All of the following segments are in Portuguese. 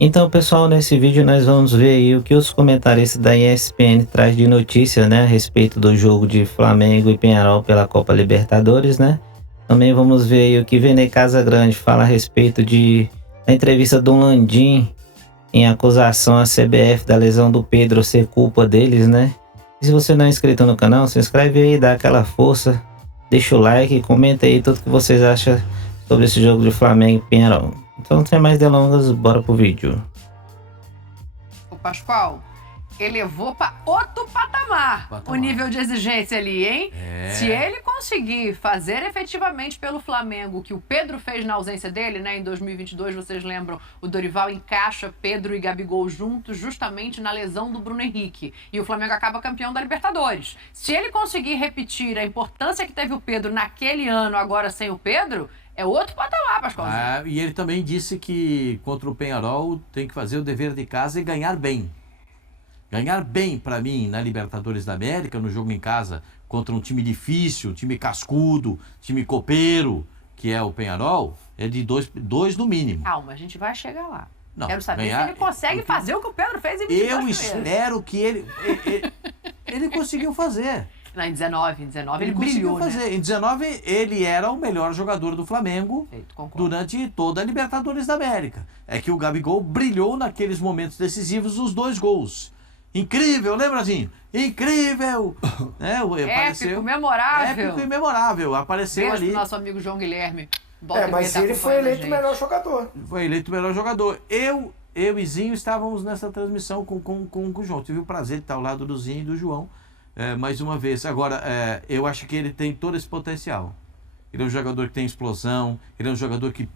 Então, pessoal, nesse vídeo nós vamos ver aí o que os comentaristas da ESPN traz de notícia, né, a respeito do jogo de Flamengo e Penharol pela Copa Libertadores, né? Também vamos ver aí o que Vene Casagrande fala a respeito da entrevista do Landim em acusação à CBF da lesão do Pedro ser culpa deles, né? E se você não é inscrito no canal, se inscreve aí, dá aquela força, deixa o like, comenta aí tudo que vocês acham sobre esse jogo de Flamengo e Penharol. Então, sem mais delongas, bora pro vídeo. O Pascoal elevou para outro patamar o nível de exigência ali, hein? Se ele conseguir fazer efetivamente pelo Flamengo o que o Pedro fez na ausência dele, né? Em 2022, vocês lembram, o Dorival encaixa Pedro e Gabigol juntos justamente na lesão do Bruno Henrique. E o Flamengo acaba campeão da Libertadores. Se ele conseguir repetir a importância que teve o Pedro naquele ano, agora sem o Pedro, é outro patamar, Pascoal. E ele também disse que contra o Penharol tem que fazer o dever de casa e ganhar bem. Ganhar bem, para mim, na Libertadores da América, no jogo em casa, contra um time difícil, time cascudo, time copeiro, que é o Penharol, é de dois no mínimo. Calma, a gente vai chegar lá. Não, quero saber se ele consegue fazer o que o Pedro fez em 22 Eu espero que ele conseguiu fazer. Não, em 19 ele conseguiu brilhou, fazer. né? Em 19, ele era o melhor jogador do Flamengo durante toda a Libertadores da América. É que o Gabigol brilhou naqueles momentos decisivos, os 2 gols. Incrível, lembra, Zinho? Incrível! Épico, memorável. Épico e memorável. Apareceu Beijo ali. Pro nosso amigo João Guilherme. Mas ele foi eleito o melhor jogador. Foi eleito o melhor jogador. Eu e Zinho estávamos nessa transmissão com o João. Tive o prazer de estar ao lado do Zinho e do João mais uma vez. Agora, eu acho que ele tem todo esse potencial. Ele é um jogador que tem explosão, ele é um jogador que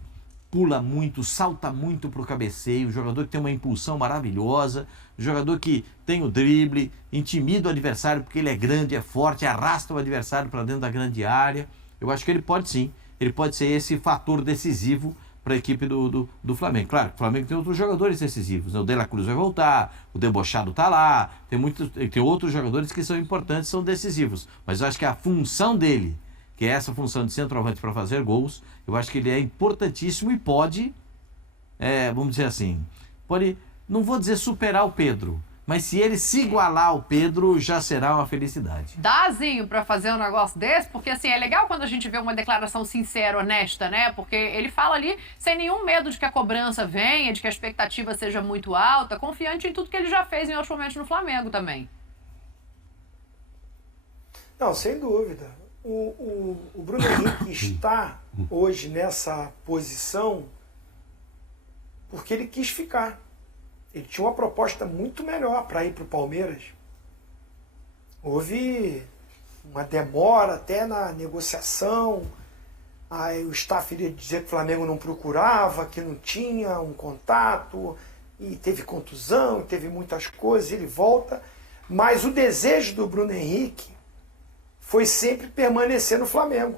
pula muito, salta muito para o cabeceio, um jogador que tem uma impulsão maravilhosa, um jogador que tem o drible, intimida o adversário porque ele é grande, é forte, arrasta o adversário para dentro da grande área. Eu acho que ele pode sim, ele pode ser esse fator decisivo para a equipe do Flamengo. Claro, o Flamengo tem outros jogadores decisivos, né? O De La Cruz vai voltar, o Debochado está lá, tem outros jogadores que são importantes, são decisivos, mas eu acho que a função dele, que é essa função de centroavante para fazer gols, eu acho que ele é importantíssimo e pode, vamos dizer assim, pode, não vou dizer superar o Pedro, mas se ele se igualar ao Pedro, já será uma felicidade. Dázinho pra fazer um negócio desse, porque assim, é legal quando a gente vê uma declaração sincera, honesta, né? Porque ele fala ali sem nenhum medo de que a cobrança venha, de que a expectativa seja muito alta, confiante em tudo que ele já fez em outros momentos no Flamengo também. Não, sem dúvida. O Bruno Henrique está hoje nessa posição porque ele quis ficar. Ele tinha uma proposta muito melhor para ir para o Palmeiras. Houve uma demora até na negociação. Aí o staff iria dizer que o Flamengo não procurava, que não tinha um contato, e teve contusão, e teve muitas coisas, ele volta. Mas o desejo do Bruno Henrique foi sempre permanecer no Flamengo.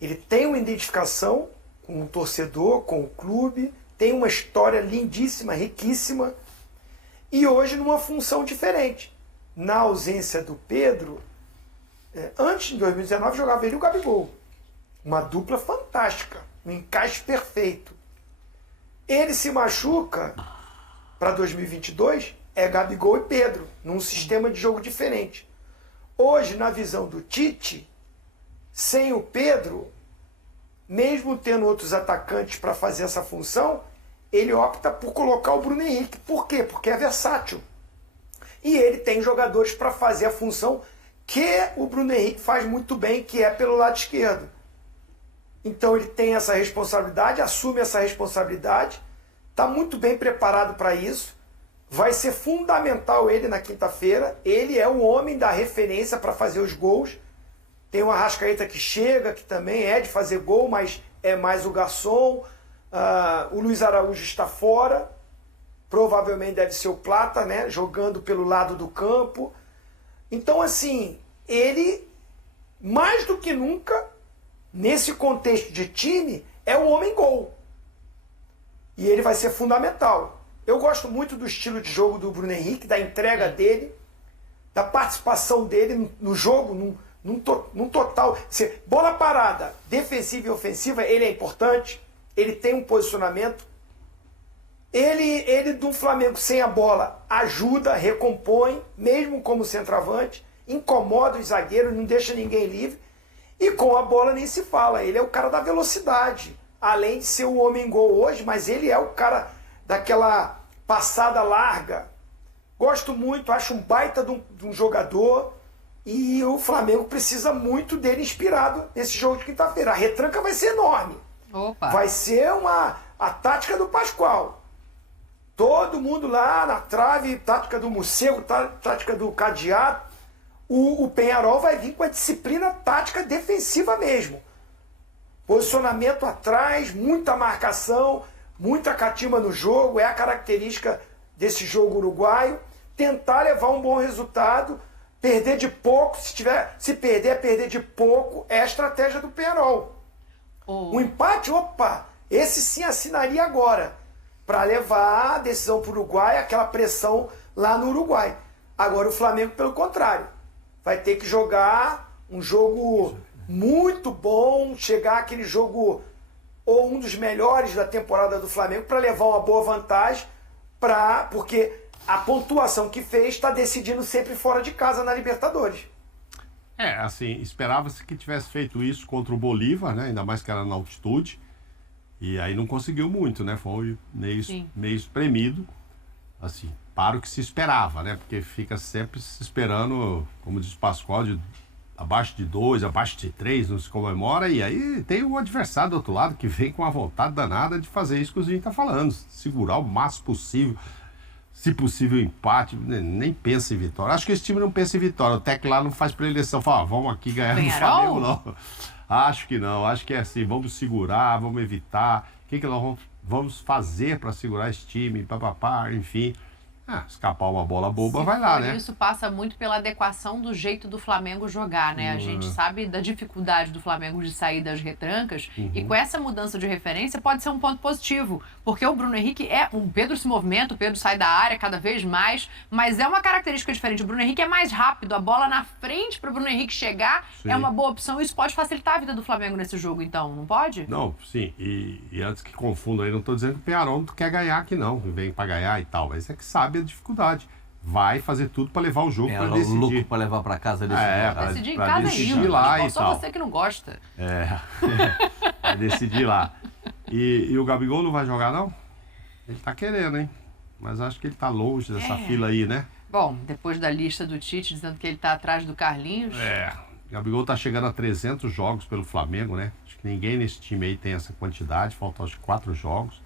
Ele tem uma identificação com o torcedor, com o clube, tem uma história lindíssima, riquíssima, e hoje numa função diferente. Na ausência do Pedro, antes de 2019 jogava ele e o Gabigol. Uma dupla fantástica, um encaixe perfeito. Ele se machuca para 2022, é Gabigol e Pedro, num sistema de jogo diferente. Hoje, na visão do Tite, sem o Pedro, mesmo tendo outros atacantes para fazer essa função, ele opta por colocar o Bruno Henrique. Por quê? Porque é versátil. E ele tem jogadores para fazer a função que o Bruno Henrique faz muito bem, que é pelo lado esquerdo. Então ele tem essa responsabilidade, assume essa responsabilidade, está muito bem preparado para isso. Vai ser fundamental ele na quinta-feira. Ele é o homem da referência para fazer os gols. Tem o Arrascaeta que chega, que também é de fazer gol, mas é mais o garçom. O Luiz Araújo está fora. Provavelmente deve ser o Plata, né? Jogando pelo lado do campo. Então, assim, ele, mais do que nunca, nesse contexto de time, é o homem-gol. E ele vai ser fundamental. Eu gosto muito do estilo de jogo do Bruno Henrique, da entrega dele, da participação dele no jogo, num total. Bola parada, defensiva e ofensiva, ele é importante, ele tem um posicionamento. Ele do Flamengo sem a bola ajuda, recompõe, mesmo como centroavante, incomoda os zagueiros, não deixa ninguém livre. E com a bola nem se fala, ele é o cara da velocidade. Além de ser o homem-gol hoje, mas ele é o cara daquela passada larga. Gosto muito, acho um baita de um jogador. E o Flamengo precisa muito dele inspirado nesse jogo de quinta-feira. A retranca vai ser enorme. Opa. Vai ser a tática do Pascoal. Todo mundo lá na trave, tática do morcego, tática do cadeado. O Peñarol vai vir com a disciplina tática defensiva mesmo. Posicionamento atrás, muita marcação, muita catimba no jogo, é a característica desse jogo uruguaio. Tentar levar um bom resultado, perder de pouco, se perder, é perder de pouco, é a estratégia do Peñarol. Oh. Um empate, opa, esse sim assinaria agora, para levar a decisão para o Uruguai, aquela pressão lá no Uruguai. Agora o Flamengo, pelo contrário, vai ter que jogar um jogo muito bom, chegar aquele jogo ou um dos melhores da temporada do Flamengo para levar uma boa vantagem, porque a pontuação que fez está decidindo sempre fora de casa na Libertadores. Assim, esperava-se que tivesse feito isso contra o Bolívar, né? Ainda mais que era na altitude. E aí não conseguiu muito, né? Foi meio espremido, assim, para o que se esperava, né? Porque fica sempre se esperando, como diz o Pascoal, abaixo de 2, abaixo de 3, não se comemora. E aí tem o adversário do outro lado que vem com a vontade danada de fazer isso que o Zinho está falando. Segurar o máximo possível, se possível empate, nem pensa em vitória. Acho que esse time não pensa em vitória. O técnico lá não faz preleção, fala, vamos aqui ganhar no Flamengo, não. Acho que não, acho que é assim, vamos segurar, vamos evitar, o que nós vamos fazer para segurar esse time, papapá, enfim. Escapar uma bola boba, vai lá, né? Isso passa muito pela adequação do jeito do Flamengo jogar, né? A gente sabe da dificuldade do Flamengo de sair das retrancas e com essa mudança de referência pode ser um ponto positivo, porque o Bruno Henrique o Pedro se movimenta, o Pedro sai da área cada vez mais, mas é uma característica diferente. O Bruno Henrique é mais rápido, a bola na frente para o Bruno Henrique chegar é uma boa opção. Isso pode facilitar a vida do Flamengo nesse jogo, então, não pode? Não, sim. E antes que confunda aí, não estou dizendo que o Peñarol quer ganhar aqui, não. Vem para ganhar e tal, mas é que sabe a dificuldade. Vai fazer tudo para levar o jogo para decidir. Louco para levar para casa decidir. Decidir em casa decidir lá e só tal. você que não gosta. Vai decidir lá. E o Gabigol não vai jogar, não? Ele tá querendo, hein? Mas acho que ele tá longe dessa fila aí, né? Bom, depois da lista do Tite dizendo que ele tá atrás do Carlinhos. O Gabigol tá chegando a 300 jogos pelo Flamengo, né? Acho que ninguém nesse time aí tem essa quantidade, faltam acho que 4 jogos.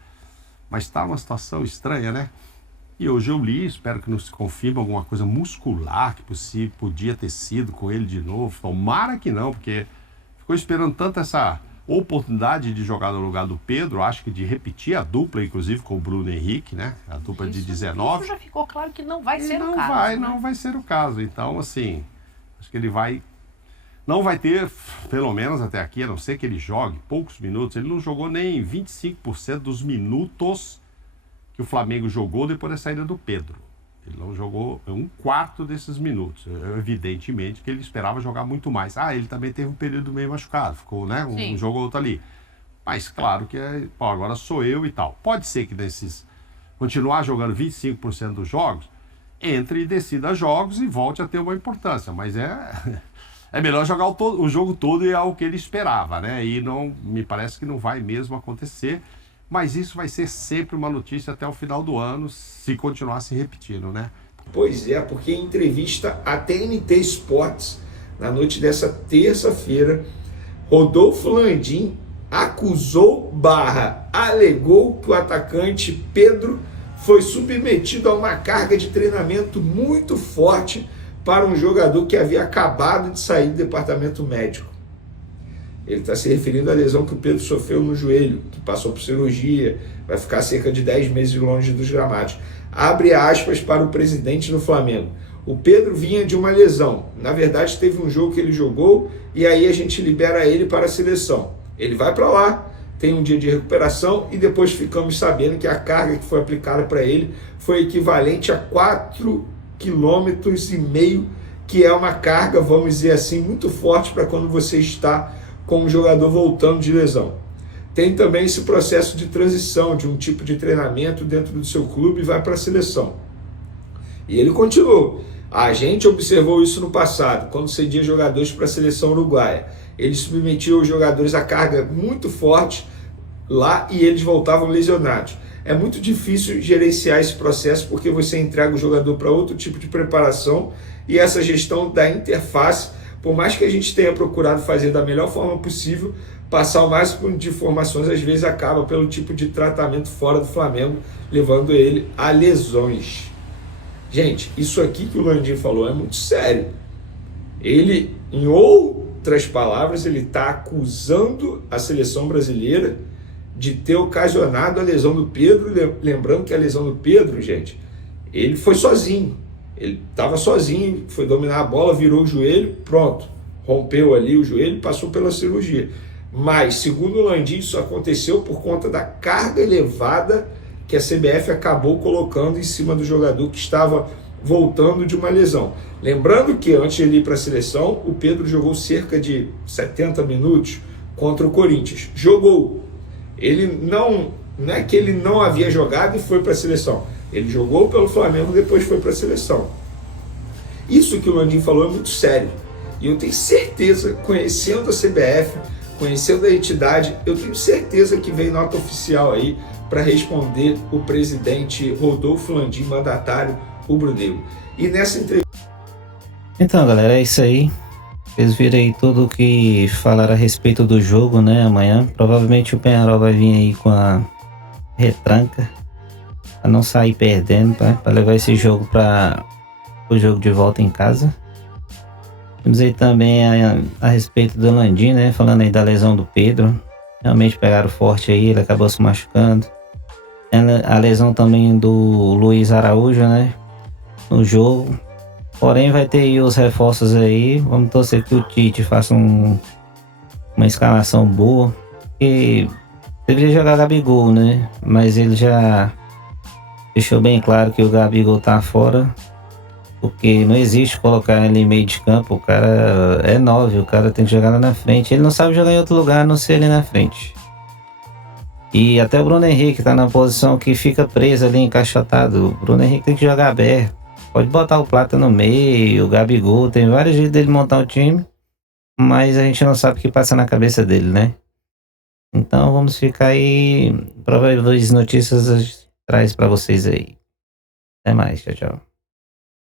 Mas tá uma situação estranha, né? E hoje eu li, espero que não se confirme alguma coisa muscular que podia ter sido com ele de novo. Tomara que não, porque ficou esperando tanto essa oportunidade de jogar no lugar do Pedro, acho que de repetir a dupla, inclusive com o Bruno Henrique, né? A dupla de 19. Isso já ficou claro que não vai ser o caso. Não vai ser o caso. Então, assim, acho que ele não vai ter, pelo menos até aqui, a não ser que ele jogue poucos minutos. Ele não jogou nem 25% dos minutos que o Flamengo jogou depois da saída do Pedro. Ele não jogou 1/4 desses minutos. Evidentemente que ele esperava jogar muito mais. Ele também teve um período meio machucado. Ficou, né? Um jogo ou outro ali. Mas claro que agora sou eu e tal. Pode ser que continuar jogando 25% dos jogos, entre e decida jogos e volte a ter uma importância. Mas é melhor jogar o jogo todo e é o que ele esperava, né? E não, me parece que não vai mesmo acontecer. Mas isso vai ser sempre uma notícia até o final do ano, se continuar se repetindo, né? Pois é, porque em entrevista à TNT Sports, na noite dessa terça-feira, Rodolfo Landim alegou que o atacante Pedro foi submetido a uma carga de treinamento muito forte para um jogador que havia acabado de sair do departamento médico. Ele está se referindo à lesão que o Pedro sofreu no joelho, que passou por cirurgia, vai ficar cerca de 10 meses longe dos gramados. Abre aspas para o presidente do Flamengo. O Pedro vinha de uma lesão. Na verdade, teve um jogo que ele jogou e aí a gente libera ele para a seleção. Ele vai para lá, tem um dia de recuperação e depois ficamos sabendo que a carga que foi aplicada para ele foi equivalente a 4,5 km, que é uma carga, vamos dizer assim, muito forte para quando você está com um jogador voltando de lesão. tem também esse processo de transição de um tipo de treinamento dentro do seu clube e vai para a seleção. E ele continuou. A gente observou isso no passado, quando cedia jogadores para a seleção uruguaia. Ele submetia os jogadores a carga muito forte lá e eles voltavam lesionados. É muito difícil gerenciar esse processo porque você entrega o jogador para outro tipo de preparação e essa gestão da interface, por mais que a gente tenha procurado fazer da melhor forma possível, passar o máximo de informações, às vezes acaba pelo tipo de tratamento fora do Flamengo, levando ele a lesões. Gente, isso aqui que o Landim falou é muito sério. Ele, em outras palavras, ele está acusando a seleção brasileira de ter ocasionado a lesão do Pedro. Lembrando que a lesão do Pedro, gente, ele foi sozinho. Ele estava sozinho, foi dominar a bola, virou o joelho, pronto. Rompeu ali o joelho e passou pela cirurgia. Mas, segundo o Landim, isso aconteceu por conta da carga elevada que a CBF acabou colocando em cima do jogador que estava voltando de uma lesão. Lembrando que antes de ele ir para a seleção, o Pedro jogou cerca de 70 minutos contra o Corinthians. Jogou. Ele não é que ele não havia jogado e foi para a seleção. Ele jogou pelo Flamengo e depois foi para a seleção. Isso que o Landim falou é muito sério. E eu tenho certeza, conhecendo a CBF, conhecendo a entidade, eu tenho certeza que vem nota oficial aí para responder o presidente Rodolfo Landim, mandatário rubro-negro. E nessa entrevista... Então, galera, é isso aí. Vocês viram aí tudo o que falaram a respeito do jogo, né? Amanhã. Provavelmente o Peñarol vai vir aí com a retranca para não sair perdendo, tá? Para levar esse jogo para o jogo de volta em casa. Temos aí também a respeito do Landim, né? Falando aí da lesão do Pedro. Realmente pegaram forte aí, ele acabou se machucando. A lesão também do Luiz Araújo, né? No jogo. Porém, vai ter aí os reforços aí. Vamos torcer que o Tite faça uma escalação boa. Porque deveria jogar Gabigol, né? Mas ele já deixou bem claro que o Gabigol tá fora. Porque não existe colocar ele em meio de campo. O cara é 9, o cara tem que jogar lá na frente. Ele não sabe jogar em outro lugar a não ser ali na frente. E até o Bruno Henrique tá na posição que fica preso ali, encaixotado. O Bruno Henrique tem que jogar aberto. Pode botar o Plata no meio, o Gabigol. Tem vários jeitos dele montar o time. Mas a gente não sabe o que passa na cabeça dele, né? Então vamos ficar aí. Prováveis notícias a gente traz pra vocês aí. Até mais, tchau, tchau.